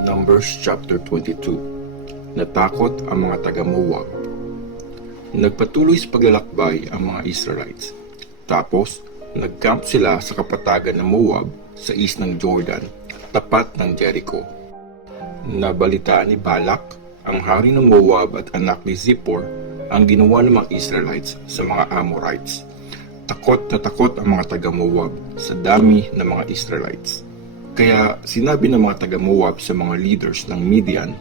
Numbers chapter 22. Natakot ang mga taga-Moab. Nagpatuloy sa paglalakbay ang mga Israelites. Tapos, nag-camp sila sa kapatagan ng Moab sa east ng Jordan, tapat ng Jericho. Nabalitaan ni Balak, ang hari ng Moab at anak ni Zippor, ang ginawa ng mga Israelites sa mga Amorites. Takot na takot ang mga taga-Moab sa dami ng mga Israelites. Kaya sinabi ng mga taga-Moab sa mga leaders ng Midian,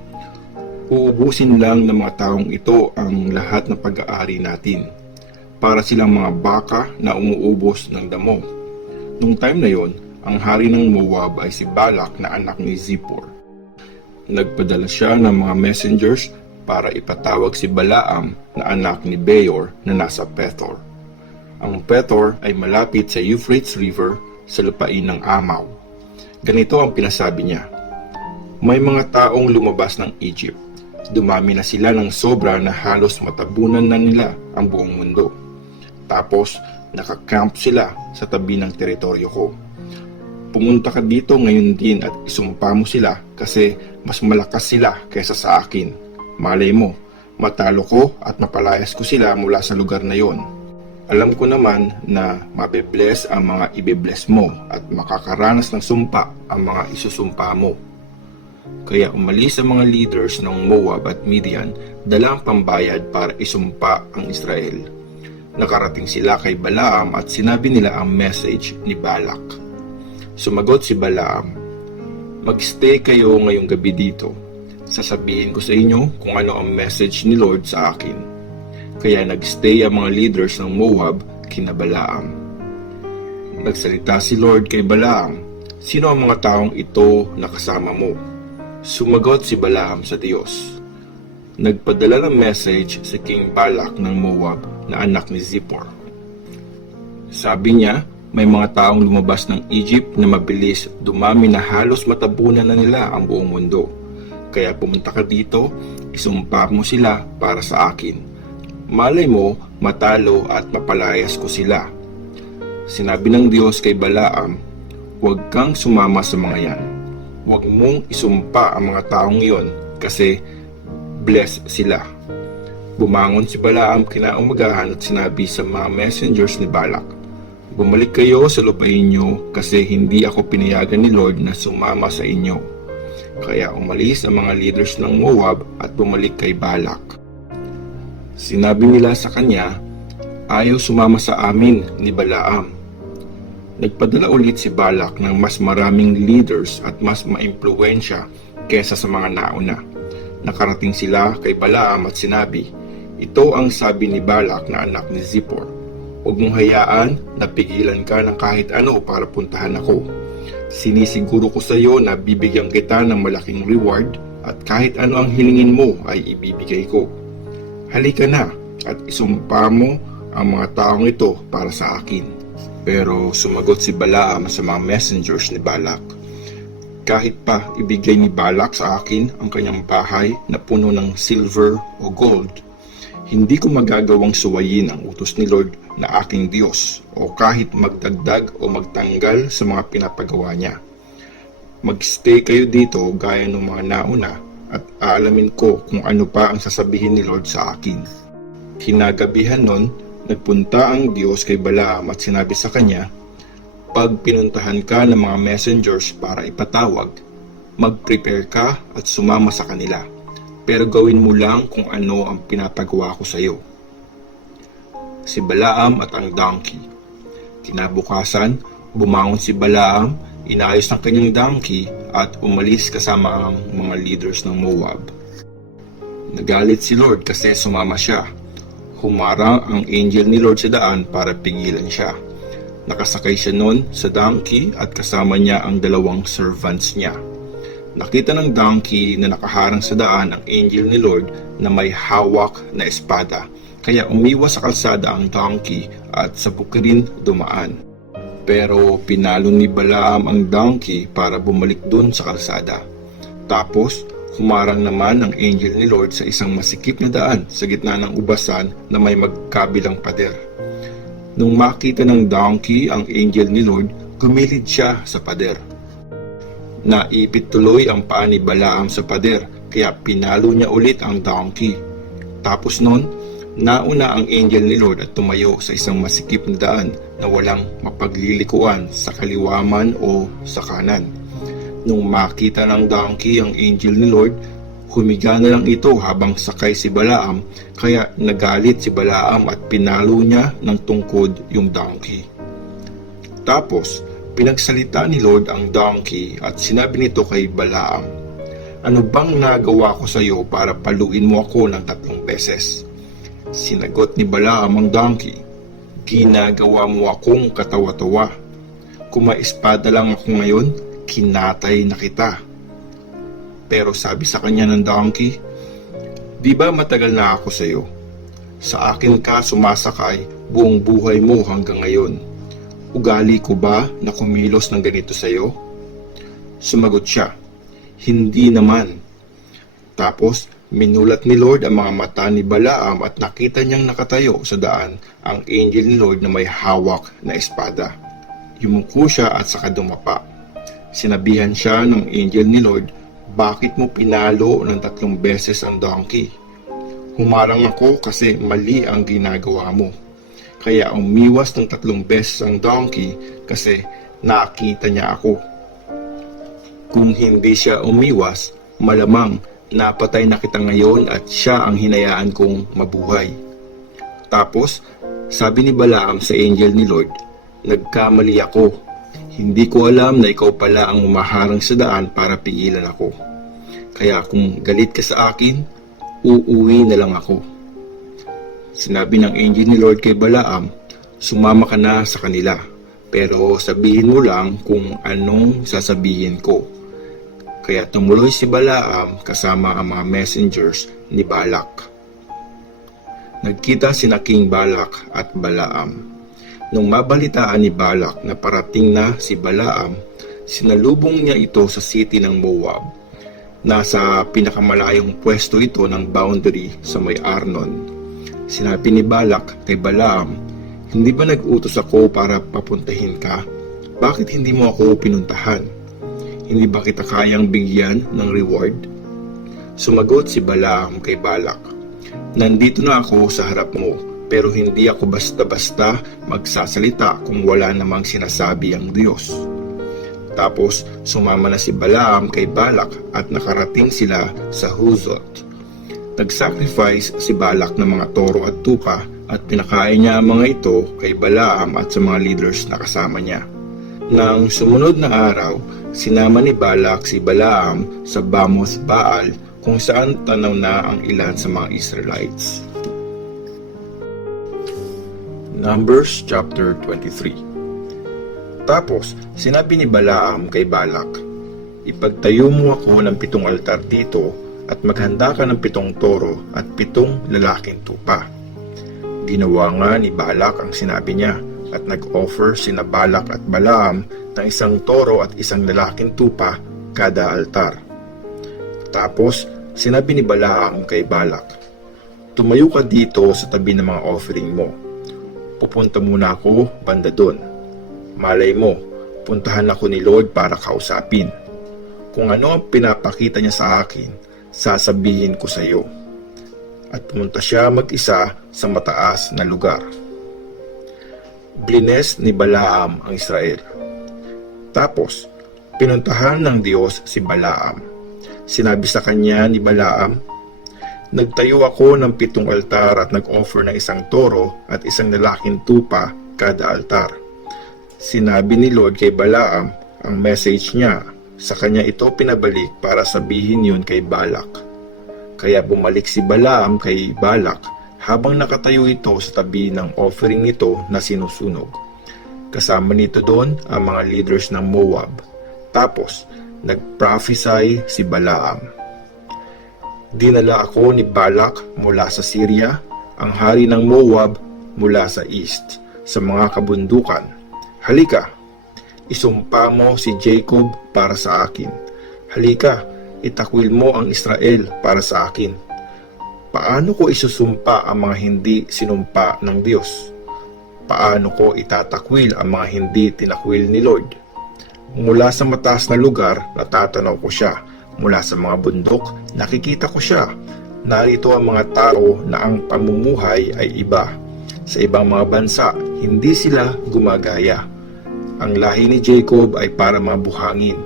uubusin lang ng mga taong ito ang lahat ng pag-aari natin, para silang mga baka na umuubos ng damo. Nung time na yon, ang hari ng Moab ay si Balak na anak ni Zippor. Nagpadala siya ng mga messengers para ipatawag si Balaam na anak ni Beor na nasa Pethor. Ang Pethor ay malapit sa Euphrates River sa lupain ng Amaw. Ganito ang pinasabi niya, may mga taong lumabas ng Egypt. Dumami na sila ng sobra na halos matabunan na nila ang buong mundo. Tapos, nakakamp sila sa tabi ng teritoryo ko. Pumunta ka dito ngayon din at isumpa mo sila kasi mas malakas sila kaysa sa akin. Malay mo, matalo ko at mapalayas ko sila mula sa lugar na yon. Alam ko naman na mabe-bless ang mga ibe-bless mo at makakaranas ng sumpa ang mga isusumpa mo. Kaya umalis ang mga leaders ng Moab at Midian, dala ang pambayad para isumpa ang Israel. Nakarating sila kay Balaam at sinabi nila ang message ni Balak. Sumagot si Balaam, mag-stay kayo ngayong gabi dito. Sasabihin ko sa inyo kung ano ang message ni Lord sa akin. Kaya nagstay ang mga leaders ng Moab kina Balaam. Nagsalita si Lord kay Balaam, sino ang mga taong ito na kasama mo? Sumagot si Balaam sa Diyos. Nagpadala ng message si King Balak ng Moab na anak ni Zippor. Sabi niya, may mga taong lumabas ng Egypt na mabilis dumami na halos matabunan na nila ang buong mundo. Kaya pumunta ka dito, isumpa mo sila para sa akin. Malay mo, matalo at mapalayas ko sila. Sinabi ng Diyos kay Balaam, huwag kang sumama sa mga yan. Huwag mong isumpa ang mga taong iyon kasi bless sila. Bumangon si Balaam kinaumagahan at sinabi sa mga messengers ni Balak, bumalik kayo sa lupain nyo kasi hindi ako pinayagan ni Lord na sumama sa inyo. Kaya umalis ang mga leaders ng Moab at bumalik kay Balak. Sinabi nila sa kanya, ayaw sumama sa amin ni Balaam. Nagpadala ulit si Balak ng mas maraming leaders at mas maimpluwensya kesa sa mga nauna. Nakarating sila kay Balaam at sinabi, ito ang sabi ni Balak na anak ni Zippor. Huwag mong hayaan na pigilan ka ng kahit ano para puntahan ako. Sinisiguro ko sa iyo na bibigyan kita ng malaking reward at kahit ano ang hilingin mo ay ibibigay ko. Halika na at isumpa mo ang mga taong ito para sa akin. Pero sumagot si Balaam sa mga messengers ni Balak. Kahit pa ibigay ni Balak sa akin ang kanyang bahay na puno ng silver o gold, hindi ko magagawang suwayin ang utos ni Lord na aking Diyos o kahit magdagdag o magtanggal sa mga pinapagawa niya. Magstay kayo dito gaya ng mga nauna at aalamin ko kung ano pa ang sasabihin ni Lord sa akin. Kinagabihan nun, nagpunta ang Diyos kay Balaam at sinabi sa kanya, pag pinuntahan ka ng mga messengers para ipatawag, mag-prepare ka at sumama sa kanila. Pero gawin mo lang kung ano ang pinapagawa ko sa iyo. Si Balaam at ang donkey. Kinabukasan, bumangon si Balaam, inayos ang kanyang donkey at umalis kasama ang mga leaders ng Moab. Nagalit si Lord kasi sumama siya. Humarang ang angel ni Lord sa daan para pigilan siya. Nakasakay siya noon sa donkey at kasama niya ang dalawang servants niya. Nakita ng donkey na nakaharang sa daan ang angel ni Lord na may hawak na espada. Kaya umiwas sa kalsada ang donkey at sa bukirin dumaan. Pero pinalo ni Balaam ang donkey para bumalik dun sa kalsada. Tapos Humarang naman ang angel ni Lord sa isang masikip na daan sa gitna ng ubasan na may magkabilang pader. Nung makita ng donkey ang angel ni Lord, gumilid siya sa pader. Naipit tuloy ang paa ni Balaam sa pader, kaya pinalo niya ulit ang donkey. Tapos noon, nauna ang angel ni Lord at tumayo sa isang masikip na daan na walang mapaglilikuan sa kaliwa man o sa kanan. Nung makita ng donkey ang angel ni Lord, humiga na lang ito habang sakay si Balaam, kaya nagalit si Balaam at pinalo niya ng tungkod yung donkey. Tapos, pinagsalita ni Lord ang donkey at sinabi nito kay Balaam, "Ano bang nagawa ko sa iyo para paluin mo ako ng 3 beses?" Sinagot ni Balaam ang donkey, "Ginagawa mo akong katawa-tawa. Kung may espada lang ako ngayon, kinatay na kita." Pero sabi sa kanya ng donkey, "Di ba matagal na ako sa iyo? Sa akin ka sumasakay buong buhay mo hanggang ngayon. Ugali ko ba na kumilos ng ganito sa iyo?" Sumagot siya, "Hindi naman." Tapos, minulat ni Lord ang mga mata ni Balaam at nakita niyang nakatayo sa daan ang angel ni Lord na may hawak na espada. Yumuko siya at saka dumapa. Sinabihan siya ng angel ni Lord, "Bakit mo pinalo ng 3 beses ang donkey?" "Humarang ako kasi mali ang ginagawa mo." Kaya umiwas ng 3 beses ang donkey kasi nakita niya ako. Kung hindi siya umiwas, malamang napatay na kita ngayon at siya ang hinayaan kong mabuhay. Tapos, sabi ni Balaam sa angel ni Lord, "Nagkamali ako. Hindi ko alam na ikaw pala ang umaharang sa daan para pigilan ako. Kaya kung galit ka sa akin, uuwi na lang ako." Sinabi ng angel ni Lord kay Balaam, "Sumama ka na sa kanila, pero sabihin mo lang kung anong sasabihin ko." Kaya tumuloy si Balaam kasama ang mga messengers ni Balak. Nagkita sina King Balak at Balaam. Nung mabalitaan ni Balak na parating na si Balaam, sinalubong niya ito sa city ng Moab. Nasa pinakamalayong pwesto ito ng boundary sa may Arnon. Sinabi ni Balak kay Balaam, "Hindi ba nag-utos ako para papuntahin ka? Bakit hindi mo ako pinuntahan? Hindi ba kita kayang bigyan ng reward?" Sumagot si Balaam kay Balak, "Nandito na ako sa harap mo, pero hindi ako basta-basta magsasalita kung wala namang sinasabi ang Diyos." Tapos sumama na si Balaam kay Balak at nakarating sila sa Huzot. Nag-sacrifice si Balak ng mga toro at tupa at pinakain niya ang mga ito kay Balaam at sa mga leaders na kasama niya. Nang sumunod na araw, sinama ni Balak si Balaam sa Bamoth Baal kung saan tanaw na ang ilan sa mga Israelites. Numbers chapter 23. Tapos, sinabi ni Balaam kay Balak, "Ipagtayo mo ako ng 7 altar dito at maghanda ka ng 7 toro at 7 lalaking tupa." Ginawa nga ni Balak ang sinabi niya at nag-offer sina Balak at Balaam ng 1 toro at 1 lalaking tupa kada altar. Tapos sinabi ni Balaam kay Balak, "Tumayo ka dito sa tabi ng mga offering mo. Pupunta muna ako banda doon. Malay mo, puntahan ako ni Lord para kausapin. Kung ano ang pinapakita niya sa akin, sasabihin ko sa iyo." At pumunta siya mag-isa sa mataas na lugar. Blines ni Balaam ang Israel. Tapos, pinuntahan ng Diyos si Balaam. Sinabi sa kanya ni Balaam, "Nagtayo ako ng 7 altar at nag-offer ng 1 toro at 1 lalaking tupa kada altar." Sinabi ni Lord kay Balaam ang message niya. Sa kanya ito pinabalik para sabihin yun kay Balak. Kaya bumalik si Balaam kay Balak habang nakatayo ito sa tabi ng offering nito na sinusunog. Kasama nito doon ang mga leaders ng Moab. Tapos, nag-prophesy si Balaam. "Dinala ako ni Balak mula sa Syria, ang hari ng Moab mula sa east, sa mga kabundukan. Halika, isumpa mo si Jacob para sa akin. Halika, itakwil mo ang Israel para sa akin. Paano ko isusumpa ang mga hindi sinumpa ng Diyos? Paano ko itatakwil ang mga hindi tinakwil ni Lord? Mula sa mataas na lugar, natatanaw ko siya. Mula sa mga bundok, nakikita ko siya. Narito ang mga tao na ang pamumuhay ay iba. Sa ibang mga bansa, hindi sila gumagaya. Ang lahi ni Jacob ay para mga buhangin.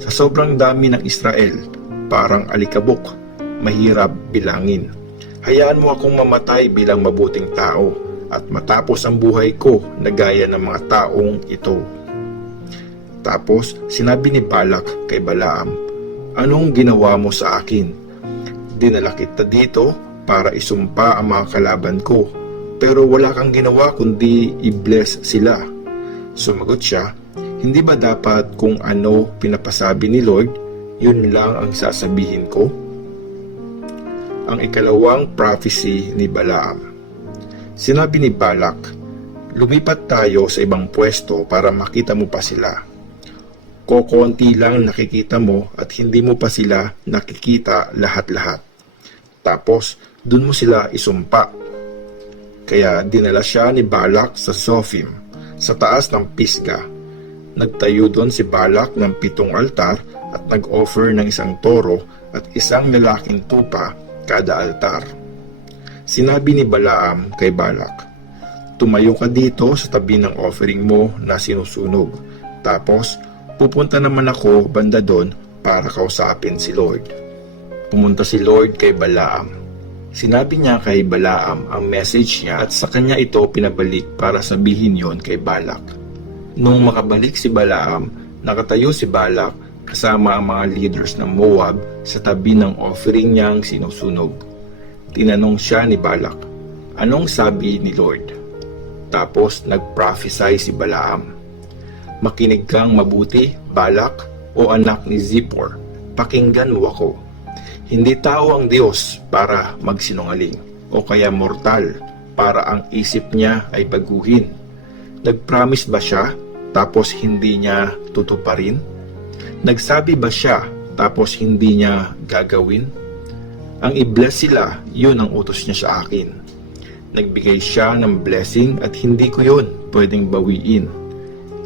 Sa sobrang dami ng Israel, parang alikabok, mahirap bilangin. Hayaan mo akong mamatay bilang mabuting tao at matapos ang buhay ko na gaya ng mga taong ito. Tapos sinabi ni Balak kay Balaam, anong ginawa mo sa akin? Dinala kita dito para isumpa ang mga kalaban ko, pero wala kang ginawa kundi i-bless sila. Sumagot siya, hindi ba dapat kung ano pinapasabi ni Lord, yun lang ang sasabihin ko? Ang ikalawang prophecy ni Balaam. Sinabi ni Balak, lumipat tayo sa ibang pwesto para makita mo pa sila. Kokonti lang nakikita mo at hindi mo pa sila nakikita lahat-lahat. Tapos, dun mo sila isumpa. Kaya dinala siya ni Balak sa Zophim, sa taas ng Pisga. Nagtayo doon si Balak ng 7 altar at nag-offer ng 1 toro at 1 lalaking tupa kada altar. Sinabi ni Balaam kay Balak, tumayo ka dito sa tabi ng offering mo na sinusunog. Tapos, pupunta naman ako banda doon para kausapin si Lord. Pumunta si Lord kay Balaam. Sinabi niya kay Balaam ang message niya at sa kanya ito pinabalik para sabihin yon kay Balak. Nung makabalik si Balaam, nakatayo si Balak kasama ang mga leaders ng Moab sa tabi ng offering niyang sinusunog. Tinanong siya ni Balak, anong sabi ni Lord? Tapos nag-prophesy si Balaam. Makinig kang mabuti, Balak, o anak ni Zippor, pakinggan mo ako. Hindi tao ang Diyos para magsinungaling, o kaya mortal para ang isip niya ay baguhin. Nag-promise ba siya, tapos hindi niya tutuparin? Nagsabi ba siya, tapos hindi niya gagawin? Ang i-bless sila, yun ang utos niya sa akin. Nagbigay siya ng blessing at hindi ko yun pwedeng bawiin.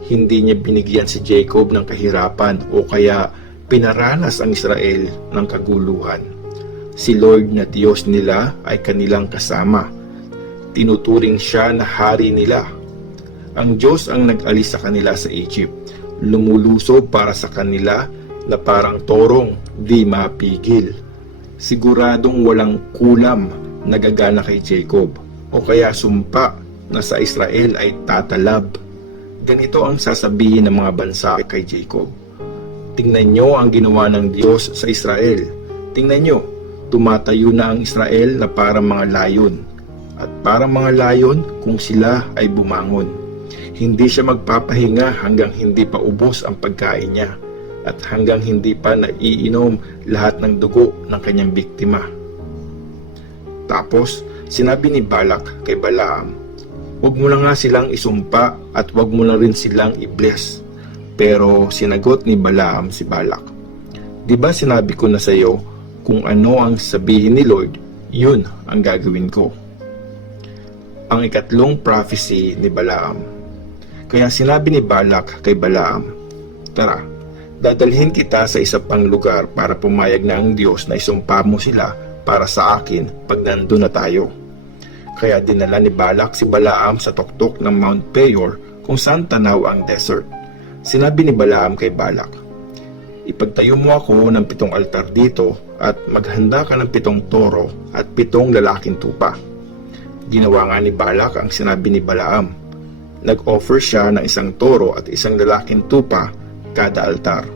Hindi niya binigyan si Jacob ng kahirapan o kaya pinaranas ang Israel ng kaguluhan. Si Lord na Diyos nila ay kanilang kasama. Tinuturing siya na hari nila. Ang Diyos ang nag-alis sa kanila sa Egypt. Lumulusob para sa kanila na parang torong di mapigil. Siguradong walang kulam nagagana kay Jacob o kaya sumpa na sa Israel ay tatalab. Ganito ang sasabihin ng mga bansa kay Jacob. Tingnan nyo ang ginawa ng Diyos sa Israel. Tingnan nyo, tumatayo na ang Israel na parang mga layon. At parang mga layon kung sila ay bumangon. Hindi siya magpapahinga hanggang hindi pa ubos ang pagkain niya at hanggang hindi pa naiinom lahat ng dugo ng kanyang biktima. Tapos, sinabi ni Balak kay Balaam, huwag mo na nga silang isumpa at huwag mo na rin silang i-bless. Pero sinagot ni Balaam si Balak, di ba sinabi ko na sa iyo kung ano ang sabihin ni Lord, yun ang gagawin ko. Ang ikatlong prophecy ni Balaam. Kaya sinabi ni Balak kay Balaam, tara, dadalhin kita sa isa pang lugar para pumayag na ang Diyos na isumpa mo sila para sa akin pag nandun na tayo. Kaya dinala ni Balak si Balaam sa tuktok ng Mount Peor kung saan tanaw ang desert. Sinabi ni Balaam kay Balak, ipagtayo mo ako ng 7 altar dito at maghanda ka ng 7 toro at 7 lalaking tupa. Ginawa nga ni Balak ang sinabi ni Balaam. Nag-offer siya ng 1 toro at 1 lalaking tupa kada altar.